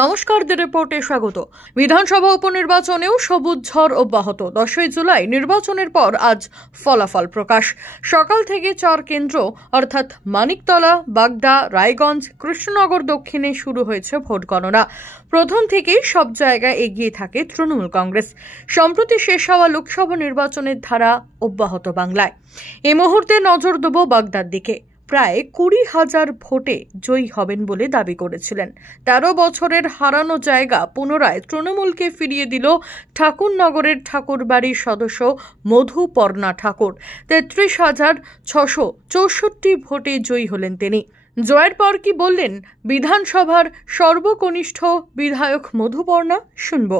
নমস্কার, দ্য রিপোর্টে স্বাগত। বিধানসভা উপনির্বাচনেও সবুজ ঝড় অব্যাহত। 10ই জুলাই নির্বাচনের পর আজ ফলাফল প্রকাশ। সকাল থেকে 4 কেন্দ্র অর্থাৎ মানিকতলা, বাগদা, রায়গঞ্জ, কৃষ্ণনগর দক্ষিণে শুরু হয়েছে ভোট গণনা। প্রথম থেকেই সব জায়গায় এগিয়ে থাকে তৃণমূল কংগ্রেস। সম্প্রতি শেষ হওয়া লোকসভা নির্বাচনের ধারা অব্যাহত বাংলায়। এই মুহূর্তে নজর দেব বাগদার দিকে। প্রায় 20,000 ভোটে জয়ী হবেন বলে দাবি করেছিলেন। 13 বছরের হারানো জায়গা পুনরায় তৃণমূলকে ফিরিয়ে দিল ঠাকুরনগরের ঠাকুরবাড়ির সদস্য মধুপর্ণা ঠাকুর। 33,664 ভোটে জয়ী হলেন তিনি। জয়ের পর কি বললেন বিধানসভার সর্বকনিষ্ঠ বিধায়ক মধুপর্ণা, শুনব।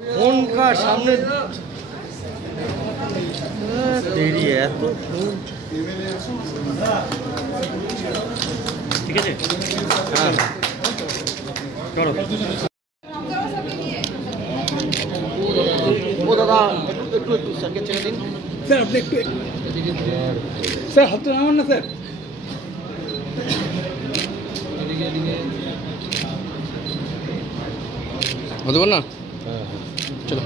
কোনটা সামনে দেরি এত ঠিক আছে। হ্যাঁ চলো ও দাদা একটু স্যারকে ছেড়ে দিন। স্যার আপনি একটু স্যার হাতটা নামান না স্যার। হতে পার না। চলো,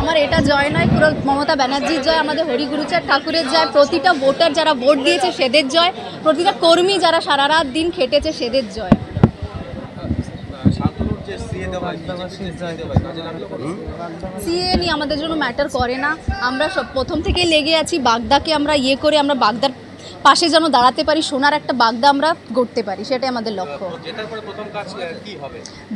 আমার এটা জয় নয়, পুরো মমতা ব্যানার্জির জয়, আমাদের হরিগুরুচাঁদ ঠাকুরের জয়, প্রতিটা ভোটার যারা ভোট দিয়েছে সেদের জয়, প্রতিটা কর্মী যারা সারা রাত দিন খেটেছে সেদের জয়। সিএ নিয়ে আমাদের জন্য ম্যাটার করে না। আমরা সব প্রথম থেকেই লেগে আছি বাগদাকে আমরা করে আমরা বাগদার পাশে যেন দাঁড়াতে পারি, সোনার একটা বাগদা আমরা গড়তে পারি, সেটাই আমাদের লক্ষ্য।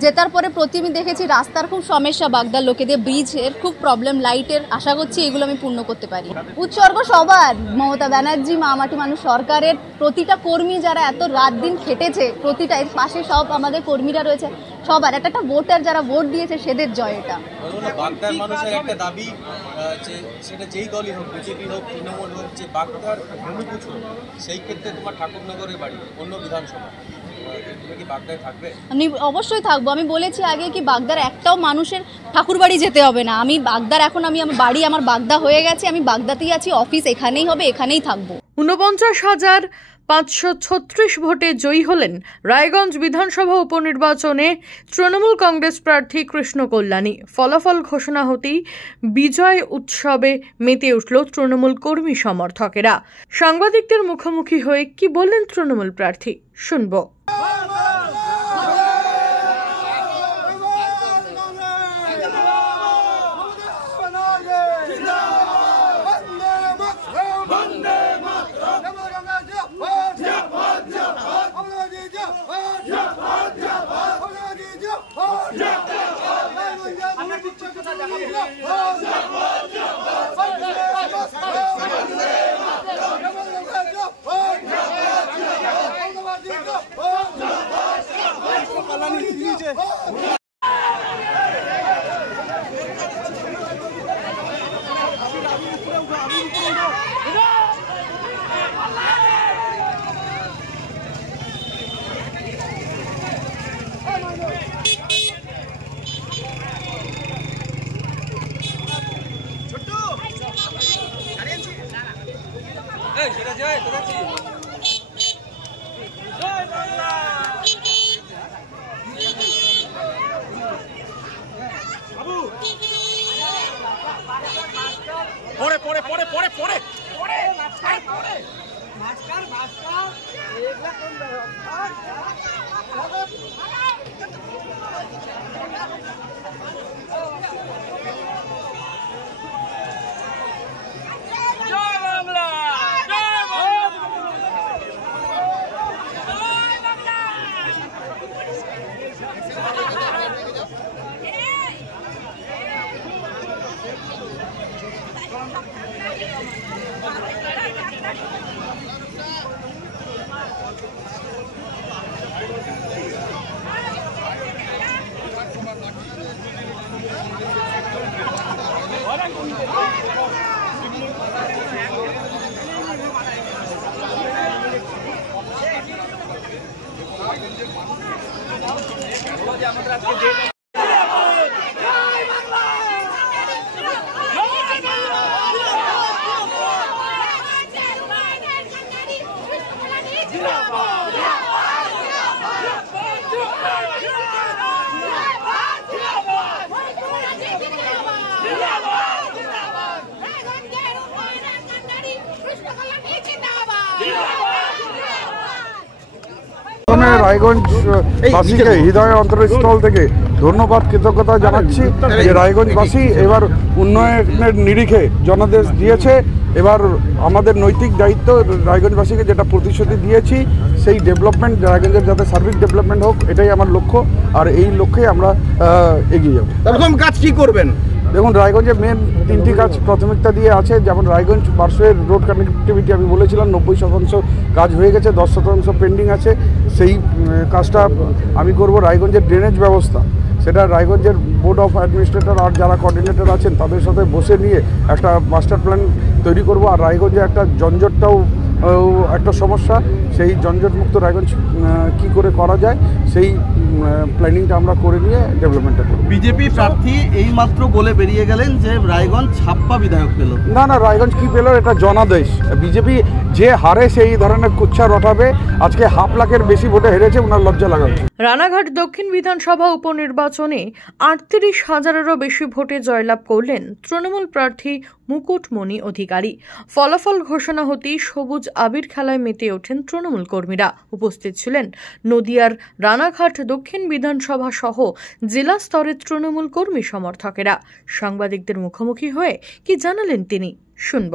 জেতার পরে আমি দেখেছি রাস্তার খুব সমস্যা, বাগদার লোকেদের ব্রিজের খুব প্রবলেম, লাইটের। আশা করছি এগুলো আমি পূর্ণ করতে পারি। উৎসর্গ সবার, মমতা ব্যানার্জি, মামাটি মানুষ সরকারের প্রতিটা কর্মী যারা এত রাত দিন খেটেছে, প্রতিটা পাশে সব আমাদের কর্মীরা রয়েছে, সবার একটা ভোটার যারা ভোট দিয়েছে সেদের জয়। এটা বাগদার মানুষের একটা দাবি যে সেটা যেই দলই হোক, বিজেপি হোক, তৃণমূল হোক, যে বাগদার ভূমিপুত্র, সেই ক্ষেত্রে তোমার ঠাকুরনগরের বাড়ি অন্য বিধানসভা, তুমি কি বাগদায় থাকবে? আমি অবশ্যই থাকবো। আমি বলেছি আগে কি বাগদার একটাও মানুষের ঠাকুর বাড়ি যেতে হবে না। আমি বাগদার এখন আমার বাড়ি আমার বাগদা হয়ে গেছে, আমি বাগদাতেই আছি, অফিস এখানেই হবে, এখানেই থাকবো। 49,536 ভোটে জয়ী হলেন রায়গঞ্জ বিধানসভা উপনির্বাচনে তৃণমূল কংগ্রেস প্রার্থী কৃষ্ণ কল্যাণী। ফলাফল ঘোষণা হতেই বিজয় উৎসবে মেতে উঠল তৃণমূল কর্মী সমর্থকেরা। সাংবাদিকদের মুখোমুখি হয়ে কি বললেন তৃণমূল প্রার্থী, শুনব। Vande Mataram! রায়গঞ্জবাসীকে হৃদয়ের অন্তরস্থল থেকে ধন্যবাদ কৃতজ্ঞতা জানাচ্ছি যে রায়গঞ্জবাসী এবার উন্নয়নের নিরিখে জনাদেশ দিয়েছে। এবার আমাদের নৈতিক দায়িত্ব রায়গঞ্জবাসীকে যেটা প্রতিশ্রুতি দিয়েছি সেই ডেভেলপমেন্ট, রায়গঞ্জের যাতে সার্বিক ডেভেলপমেন্ট হোক, এটাই আমার লক্ষ্য। আর এই লক্ষ্যে আমরা এগিয়ে যাব। এরকম কাজ কি করবেন? দেখুন, রায়গঞ্জে মেন 3টি কাজ প্রাথমিকতা দিয়ে আছে। যেমন রায়গঞ্জ পার্শ্বের রোড কানেক্টিভিটি আমি বলেছিলাম 90% কাজ হয়ে গেছে, 10% পেন্ডিং আছে। সেই কাজটা আমি করব। রায়গঞ্জের ড্রেনেজ ব্যবস্থা, সেটা রায়গঞ্জের বোর্ড অফ অ্যাডমিনিস্ট্রেটর আর যারা কোঅর্ডিনেটর আছেন তাদের সাথে বসে নিয়ে একটা মাস্টার প্ল্যান তৈরি করব। আর রায়গঞ্জে একটা জঞ্জটটাও একটা সমস্যা, সেই জঞ্জটমুক্ত রায়গঞ্জ কী করে করা যায় সেই প্ল্যানিংটা আমরা করে নিয়ে ডেভেলপমেন্টটা করব। বিজেপি প্রার্থী এইমাত্র বলে বেরিয়ে গেলেন যে রায়গঞ্জ ছাপ্পা বিধায়ক পেল। না, রায়গঞ্জ কি পেল এটা জনাদেশ। বিজেপি যে হারে সেই ধরনের কুচ্ছা রটাবে। আজকে 5 লাখের বেশি ভোটে হেরেছে, ওনার লজ্জা লাগা উচিত। রানাঘাট দক্ষিণ বিধানসভা উপনির্বাচনে 38,000-এরও বেশি ভোটে জয়লাভ করলেন তৃণমূল প্রার্থী মুকুটমণি অধিকারী। ফলাফল ঘোষণা হতেই সবুজ আবির খেলায় মেতে ওঠেন তৃণমূল কর্মীরা। উপস্থিত ছিলেন নদিয়ার রানাঘাট দক্ষিণ বিধানসভা সহ জেলা স্তরের তৃণমূল কর্মী সমর্থকেরা। সাংবাদিকদের মুখোমুখি হয়ে কি জানালেন তিনি, শুনব।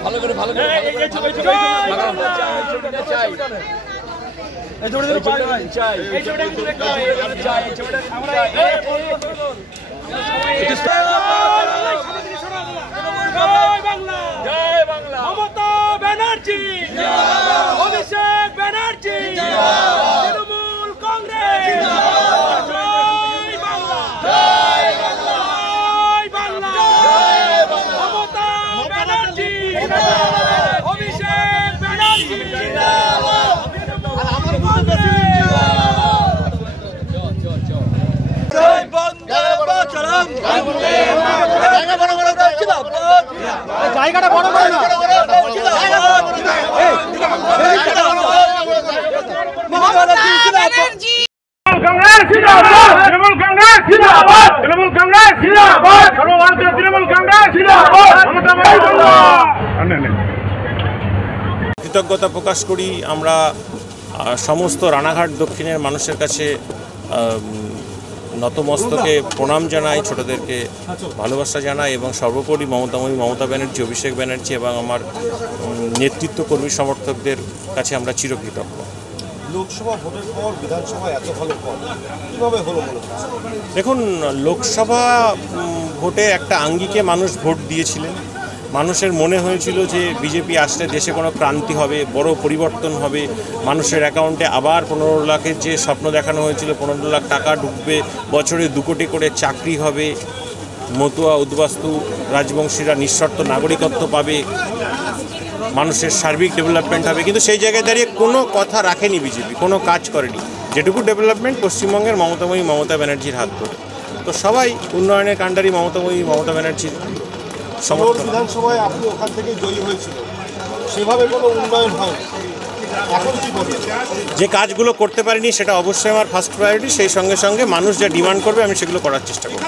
ভালো করে মমতা ব্যানার্জি, অভিষেক ব্যানার্জি, তৃণমূল কংগ্রেস, জয় বাংলা, জয় বাংলা, মমতা ব্যানার্জি, অভিষেক ব্যানার্জি, জায়গাটা বড় বড় না, কংগ্রেস জিন্দাবাদ, তৃণমূল কংগ্রেস জিন্দাবাদ, তৃণমূল কংগ্রেস জিন্দাবাদ, সর্বভারতীয় তৃণমূল কংগ্রেস জিন্দাবাদ, মমতা ব্যানার্জি। কৃতজ্ঞতা প্রকাশ করি। আমরা সমস্ত রানাঘাট দক্ষিণের মানুষের কাছে নতমস্তকে প্রণাম জানাই, ছোটদেরকে ভালোবাসা জানাই এবং সর্বোপরি মমতা ব্যানার্জি, অভিষেক ব্যানার্জি এবং আমার নেতৃত্ব কর্মী সমর্থকদের কাছে আমরা চিরকৃতজ্ঞ। লোকসভা ভোটের পর বিধানসভা এত ভালো ফল কীভাবে হলো বলে? দেখুন, লোকসভা ভোটে একটা আঙ্গিকে মানুষ ভোট দিয়েছিলেন। মানুষের মনে হয়েছিল যে বিজেপি আসলে দেশে কোনো ক্রান্তি হবে, বড় পরিবর্তন হবে, মানুষের অ্যাকাউন্টে আবার 15 লাখের যে স্বপ্ন দেখানো হয়েছিল, 15 লাখ টাকা ঢুকবে, বছরে 2 কোটি করে চাকরি হবে, মতুয়া উদ্বাস্তু রাজবংশীরা নিঃশর্ত নাগরিকত্ব পাবে, মানুষের সার্বিক ডেভেলপমেন্ট হবে। কিন্তু সেই জায়গায় দাঁড়িয়ে কোনো কথা রাখেনি বিজেপি, কোনো কাজ করেনি। যেটুকু ডেভেলপমেন্ট পশ্চিমবঙ্গের মমতা ব্যানার্জির হাত ধরে। তো সবাই উন্নয়নের কাণ্ডারি মমতা ব্যানার্জির সমর্থন। বিধানসভায় আপনি ওখান থেকে জয়ী হয়েছিল, সেভাবে কোনো উন্নয়ন হয়নি, এখন কি করবে? যে কাজগুলো করতে পারিনি সেটা অবশ্যই আমার ফার্স্ট প্রায়োরিটি। সেই সঙ্গে সঙ্গে মানুষ যা ডিমান্ড করবে আমি সেগুলো করার চেষ্টা করব।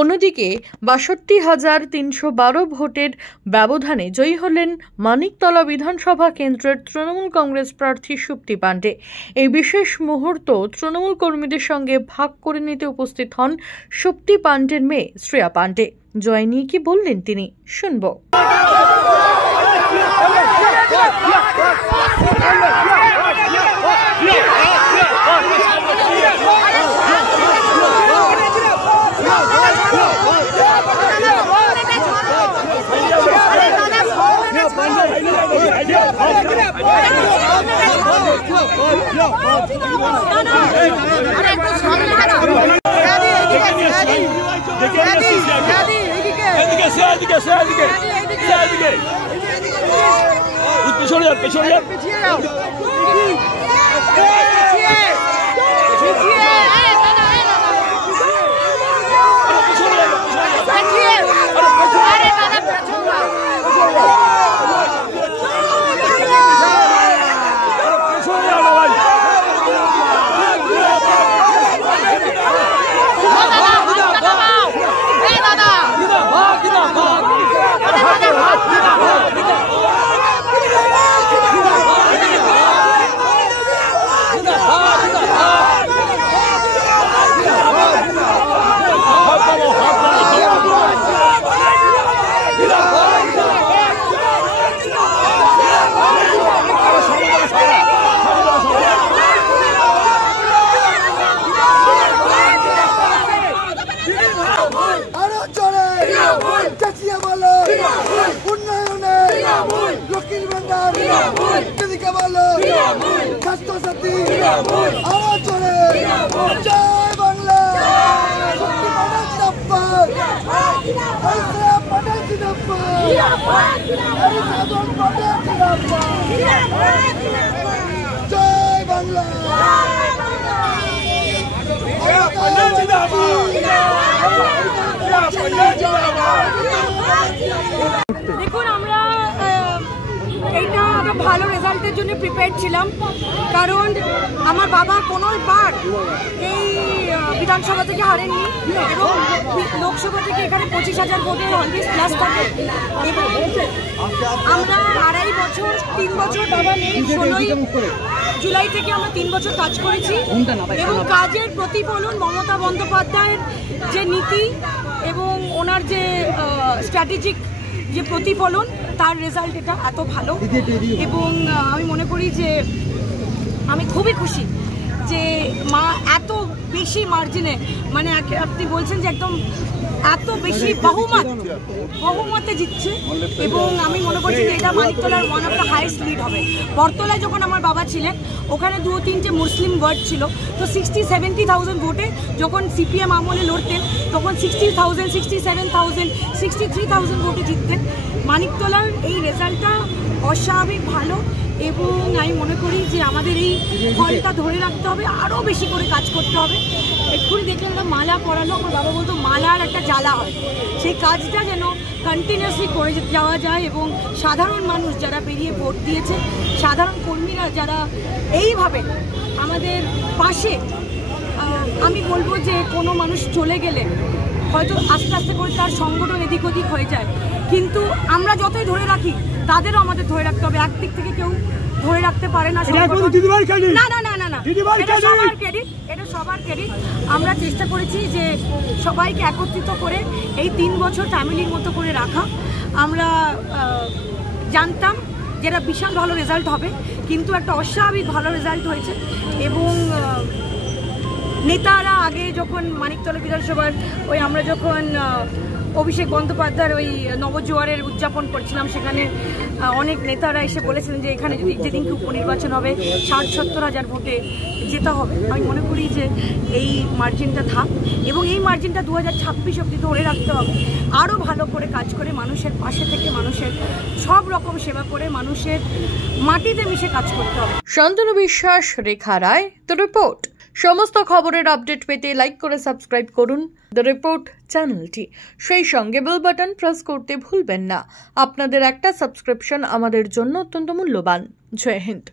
অন্যদিকে ৬২,৩১২ ভোটের ব্যবধানে জয়ী হলেন মানিকতলা বিধানসভা কেন্দ্রের তৃণমূল কংগ্রেস প্রার্থী সুপ্তি পাণ্ডে। এই বিশেষ মুহূর্ত তৃণমূল কর্মীদের সঙ্গে ভাগ করে নিতে উপস্থিত হন সুপ্তি পাণ্ডের মেয়ে শ্রেয়া পাণ্ডে। জয় নিয়ে কি বললেন তিনি, শুনব। দেখুন, আমরা এইটা একটা ভালো রেজাল্টের জন্য প্রিপেয়ার ছিলাম, কারণ আমার বাবা কোনোবার এই বিধানসভা থেকে হারেননি এবং লোকসভা থেকে এখানে 25,000 ভোটে অলওয়েজ প্লাস থাকে। এবং আমরা 2.5 বছর 3 বছর বাবা নেই, 16 জুলাই থেকে আমরা 3 বছর কাজ করেছি এবং কাজের প্রতিফলন মমতা বন্দ্যোপাধ্যায়ের যে নীতি এবং ওনার যে স্ট্র্যাটেজিক যে প্রতিফলন, তার রেজাল্ট এটা এত ভালো। এবং আমি মনে করি যে আমি খুবই খুশি যে মা এত বেশি মার্জিনে, মানে আপনি বলছেন যে একদম এত বেশি বহুমতে জিতছে। এবং আমি মনে করছি যে এটা মানিকতলার one of the highest lead হবে। বরতলায় যখন আমার বাবা ছিলেন ওখানে 2-3টে মুসলিম ওয়ার্ড ছিল, তো 60-70,000 ভোটে যখন সিপিএম আমলে লড়তেন তখন 60,000, 67,000, 63,000 ভোটে জিততেন। মানিকতলার এই রেজাল্টটা অস্বাভাবিক ভালো এবং আমি মনে করি যে আমাদের এই ফলটা ধরে রাখতে হবে, আরও বেশি করে কাজ করতে হবে। এক্ষুনি দেখলাম একটা মালা পরানো, আমার বাবা বলতো মালার একটা জ্বালা হয়, সেই কাজটা যেন কন্টিনিউয়াসলি করে যাওয়া যায় এবং সাধারণ মানুষ যারা বেরিয়ে ভোট দিয়েছে, সাধারণ কর্মীরা যারা এইভাবে আমাদের পাশে, আমি বলবো যে কোনো মানুষ চলে গেলে হয়তো আস্তে আস্তে করে তার সংগঠন এদিক ওদিক হয়ে যায়, কিন্তু আমরা যতই ধরে রাখি তাদেরও আমাদের ধরে রাখতে হবে। একদিক থেকে কেউ ধরে রাখতে পারে না। না না না না না, এটা সবার ক্রেডিট, এটা সবার ক্রেডিট। আমরা চেষ্টা করেছি যে সবাইকে একত্রিত করে এই 3 বছর ফ্যামিলির মতো করে রাখা। আমরা জানতাম যেটা বিশাল ভালো রেজাল্ট হবে, কিন্তু একটা অস্বাভাবিক ভালো রেজাল্ট হয়েছে। এবং নেতারা আগে যখন মানিকতলা বিধানসভার আমরা যখন অভিষেক বন্দ্যোপাধ্যায়ের ওই নবজোয়ারের উদযাপন করছিলাম, সেখানে অনেক নেতারা এসে বলেছিলেন যে এখানে যেদিনকে উপনির্বাচন হবে 60-70 হাজার ভোটে যেতে হবে। আমি মনে করি যে এই মার্জিনটা থাক এবং এই মার্জিনটা 2026 অবধি ধরে রাখতে হবে। আরও ভালো করে কাজ করে মানুষের পাশে থেকে মানুষের সব রকম সেবা করে মানুষের মাটিতে মিশে কাজ করতে হবে। শান্তনু বিশ্বাস, রেখা রায়, দ্য রিপোর্ট। সমস্ত খবরের আপডেট পেতে লাইক করে সাবস্ক্রাইব করুন দ্য রিপোর্ট চ্যানেলটি। সেই সঙ্গে বেল বাটন প্রেস করতে ভুলবেন না। আপনাদের একটা সাবস্ক্রিপশন আমাদের জন্য অত্যন্ত মূল্যবান। জয় হিন্দ।